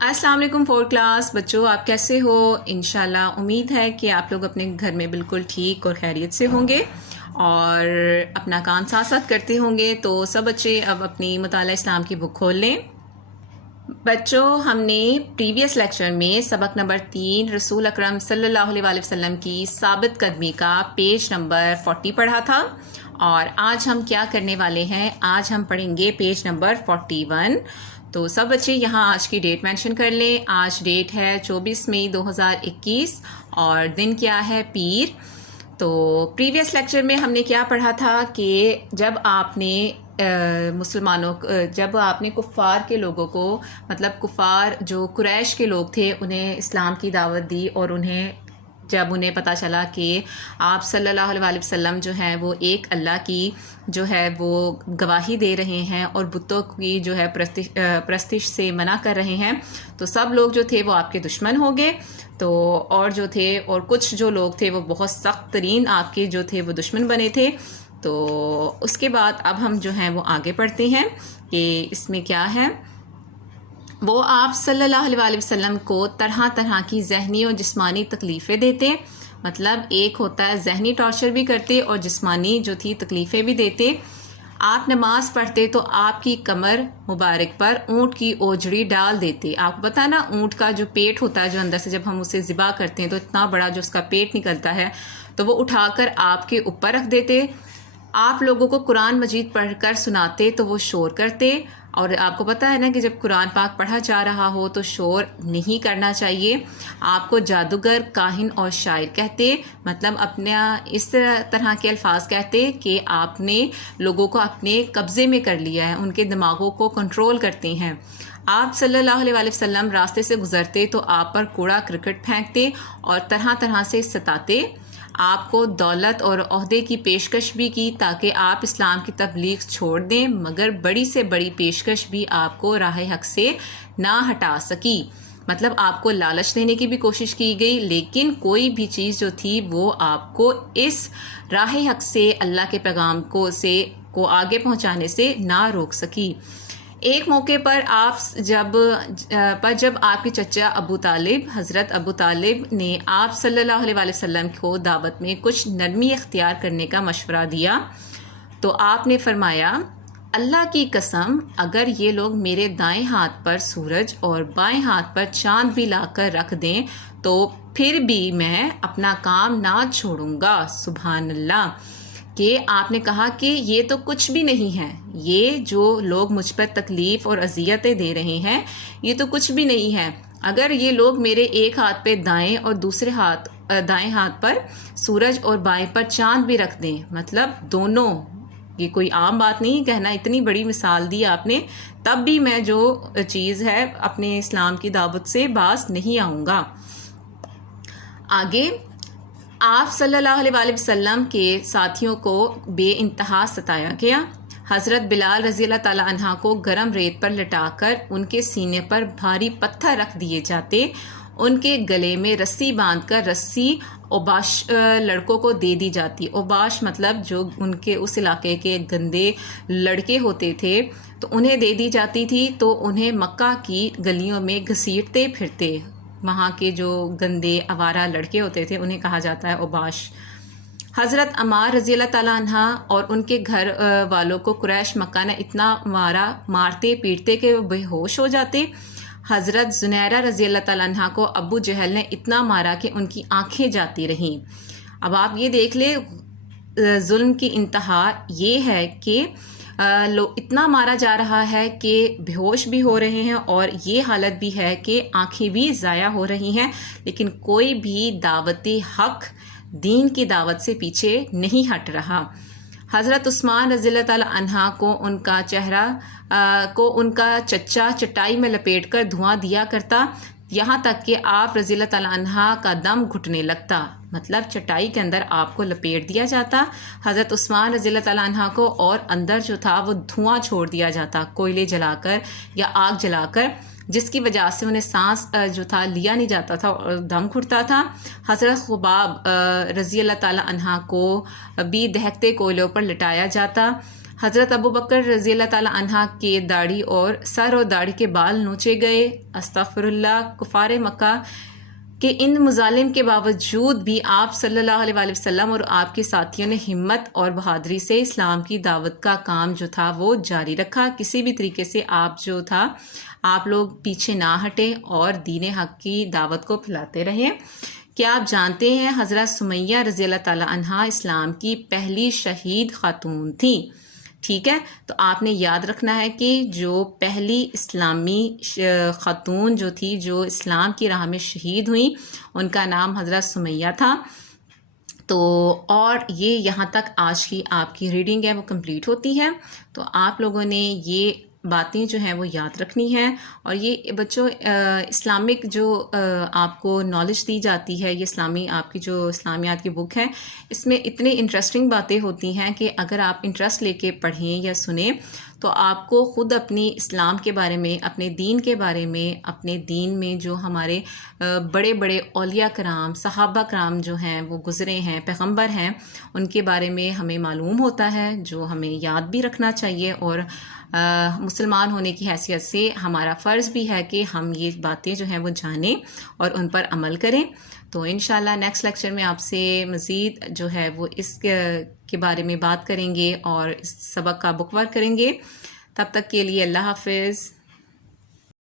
السلام علیکم fourth class بچوں، آپ کیسے ہو؟ انشاءاللہ امید ہے کہ آپ لوگ اپنے گھر میں بالکل ٹھیک اور خیریت سے ہوں گے اور اپنا کام ساتھ ساتھ کرتے ہوں گے۔ تو سب بچے اب اپنی مطالعہ اسلام کی بک کھول لیں۔ بچوں، ہم نے پریویس لیکچر میں سبق نمبر 3 رسول اکرم صلی اللہ علیہ وآلہ وسلم کی ثابت قدمی کا پیج نمبر 40 پڑھا تھا، اور آج ہم کیا کرنے والے ہیں؟ آج ہم پڑھیں گے پیج نمبر 41۔ تو سب بچے یہاں آج کی ڈیٹ مینشن کر لیں۔ آج ڈیٹ ہے 24 مئی 2021 اور دن کیا ہے؟ پیر۔ تو پریویس لیکچر میں ہم نے کیا پڑھا تھا کہ جب آپ نے جب آپ نے کفار کے لوگوں کو، مطلب کفار جو قریش کے لوگ تھے، انہیں اسلام کی دعوت دی، اور جب انہیں پتہ چلا کہ آپ صلی اللہ علیہ وآلہ وسلم جو ہیں وہ ایک اللہ کی جو ہے وہ گواہی دے رہے ہیں اور بتوں کی جو ہے پرستش سے منع کر رہے ہیں، تو سب لوگ جو تھے وہ آپ کے دشمن ہو گئے۔ تو اور کچھ جو لوگ تھے وہ بہت سخت ترین آپ کے جو تھے وہ دشمن بنے تھے۔ تو اس کے بعد اب ہم جو ہیں وہ آگے پڑھتے ہیں کہ اس میں کیا ہے۔ وہ آپ صلی اللہ علیہ وآلہ وسلم کو طرح طرح کی ذہنی اور جسمانی تکلیفیں دیتے، مطلب ایک ہوتا ہے ذہنی ٹارچر بھی کرتے اور جسمانی جو تھی تکلیفیں بھی دیتے۔ آپ نماز پڑھتے تو آپ کی کمر مبارک پر اونٹ کی اوجڑی ڈال دیتے۔ آپ کو پتہ ہے نا، اونٹ کا جو پیٹ ہوتا ہے، جو اندر سے جب ہم اسے ذبح کرتے ہیں تو اتنا بڑا جو اس کا پیٹ نکلتا ہے، تو وہ اٹھا کر آپ کے اوپر رکھ دیتے۔ آپ لوگوں کو قرآن مجید پڑھ کر سناتے تو وہ شور کرتے، اور آپ کو پتہ ہے نا کہ جب قرآن پاک پڑھا جا رہا ہو تو شور نہیں کرنا چاہیے۔ آپ کو جادوگر، کاہن اور شاعر کہتے، مطلب اپنا اس طرح کے الفاظ کہتے کہ آپ نے لوگوں کو اپنے قبضے میں کر لیا ہے، ان کے دماغوں کو کنٹرول کرتے ہیں۔ آپ صلی اللہ علیہ وآلہ وسلم راستے سے گزرتے تو آپ پر کوڑا کرکٹ پھینکتے اور طرح طرح سے ستاتے۔ آپ کو دولت اور عہدے کی پیشکش بھی کی تاکہ آپ اسلام کی تبلیغ چھوڑ دیں، مگر بڑی سے بڑی پیشکش بھی آپ کو راہ حق سے نہ ہٹا سکی، مطلب آپ کو لالچ دینے کی بھی کوشش کی گئی، لیکن کوئی بھی چیز جو تھی وہ آپ کو اس راہ حق سے، اللہ کے پیغام کو آگے پہنچانے سے نہ روک سکی۔ ایک موقع پر جب آپ کے چچا حضرت ابو طالب نے آپ صلی اللہ علیہ وآلہ وسلم کو دعوت میں کچھ نرمی اختیار کرنے کا مشورہ دیا، تو آپ نے فرمایا، اللہ کی قسم، اگر یہ لوگ میرے دائیں ہاتھ پر سورج اور بائیں ہاتھ پر چاند بھی لا کر رکھ دیں تو پھر بھی میں اپنا کام نہ چھوڑوں گا۔ سبحان اللہ! کہ آپ نے کہا کہ یہ تو کچھ بھی نہیں ہے، یہ جو لوگ مجھ پر تکلیف اور اذیتیں دے رہے ہیں یہ تو کچھ بھی نہیں ہے، اگر یہ لوگ میرے ایک ہاتھ پہ دائیں اور دوسرے دائیں ہاتھ پر سورج اور بائیں پر چاند بھی رکھ دیں، مطلب دونوں، یہ کوئی عام بات نہیں کہنا، اتنی بڑی مثال دی آپ نے، تب بھی میں جو چیز ہے اپنے اسلام کی دعوت سے باز نہیں آؤں گا۔ آگے آپ صلی اللہ علیہ وآلہ وسلم کے ساتھیوں کو بے انتہا ستایا گیا۔ حضرت بلال رضی اللہ تعالیٰ عنہ کو گرم ریت پر لٹا کر ان کے سینے پر بھاری پتھر رکھ دیے جاتے، ان کے گلے میں رسی باندھ کر رسی اوباش لڑکوں کو دے دی جاتی۔ اوباش مطلب جو ان کے اس علاقے کے گندے لڑکے ہوتے تھے تو انہیں دے دی جاتی تھی، تو انہیں مکہ کی گلیوں میں گھسیٹتے پھرتے، وہاں کے جو گندے آوارہ لڑکے ہوتے تھے انہیں کہا جاتا ہے اوباش۔ حضرت عمار رضی اللہ تعالیٰ عنہ اور ان کے گھر والوں کو قریش مکہ نے اتنا مارتے پیٹتے کہ وہ بے ہوش ہو جاتے۔ حضرت زنیرہ رضی اللہ تعالیٰ عنہ کو ابو جہل نے اتنا مارا کہ ان کی آنکھیں جاتی رہیں۔ اب آپ یہ دیکھ لیں، ظلم کی انتہا یہ ہے کہ اتنا مارا جا رہا ہے کہ بے ہوش بھی ہو رہے ہیں، اور یہ حالت بھی ہے کہ آنکھیں بھی ضائع ہو رہی ہیں، لیکن کوئی بھی دعوتی حق دین کی دعوت سے پیچھے نہیں ہٹ رہا۔ حضرت عثمان رضی اللہ تعالیٰ عنہ کو ان کا چچا چٹائی میں لپیٹ کر دھواں دیا کرتا، یہاں تک کہ آپ رضی اللہ تعالیٰ عنہ کا دم گھٹنے لگتا، مطلب چٹائی کے اندر آپ کو لپیٹ دیا جاتا حضرت عثمان رضی اللہ تعالیٰ عنہ کو، اور اندر جو تھا وہ دھواں چھوڑ دیا جاتا، کوئلے جلا کر یا آگ جلا کر، جس کی وجہ سے انہیں سانس جو تھا لیا نہیں جاتا تھا اور دم گھٹتا تھا۔ حضرت خباب رضی اللہ تعالیٰ عنہ کو بھی دہکتے کوئلوں پر لٹایا جاتا۔ حضرت ابو بکر رضی اللہ تعالیٰ عنہ کے داڑھی اور سر اور داڑھی کے بال نوچے گئے۔ استغفر اللہ۔ کفار مکہ کہ ان مظالم کے باوجود بھی آپ صلی اللہ علیہ وآلہ وسلم اور آپ کے ساتھیوں نے ہمت اور بہادری سے اسلام کی دعوت کا کام جو تھا وہ جاری رکھا۔ کسی بھی طریقے سے آپ جو تھا آپ لوگ پیچھے نہ ہٹے اور دین حق کی دعوت کو پھیلاتے رہیں۔ کیا آپ جانتے ہیں حضرت سمیہ رضی اللہ تعالیٰ عنہا اسلام کی پہلی شہید خاتون تھیں؟ ٹھیک ہے، تو آپ نے یاد رکھنا ہے کہ جو پہلی اسلامی خاتون جو تھی جو اسلام کی راہ میں شہید ہوئیں ان کا نام حضرت سمیہ تھا۔ تو اور یہ یہاں تک آج کی آپ کی ریڈنگ ہے وہ کمپلیٹ ہوتی ہے۔ تو آپ لوگوں نے یہ باتیں جو ہیں وہ یاد رکھنی ہیں، اور یہ بچوں اسلامک جو آپ کو نالج دی جاتی ہے، یہ آپ کی جو اسلامیات کی بک ہے اس میں اتنی انٹرسٹنگ باتیں ہوتی ہیں کہ اگر آپ انٹرسٹ لے کے پڑھیں یا سنیں تو آپ کو خود اپنی اسلام کے بارے میں، اپنے دین کے بارے میں، اپنے دین میں جو ہمارے بڑے بڑے اولیاء کرام، صحابہ کرام جو ہیں وہ گزرے ہیں، پیغمبر ہیں، ان کے بارے میں ہمیں معلوم ہوتا ہے، جو ہمیں یاد بھی رکھنا چاہیے، اور مسلمان ہونے کی حیثیت سے ہمارا فرض بھی ہے کہ ہم یہ باتیں جو ہیں وہ جانیں اور ان پر عمل کریں۔ تو انشاءاللہ نیکسٹ لیکچر میں آپ سے مزید جو ہے وہ اس کے بارے میں بات کریں گے اور اس سبق کا بک ورک کریں گے۔ تب تک کے لیے اللہ حافظ۔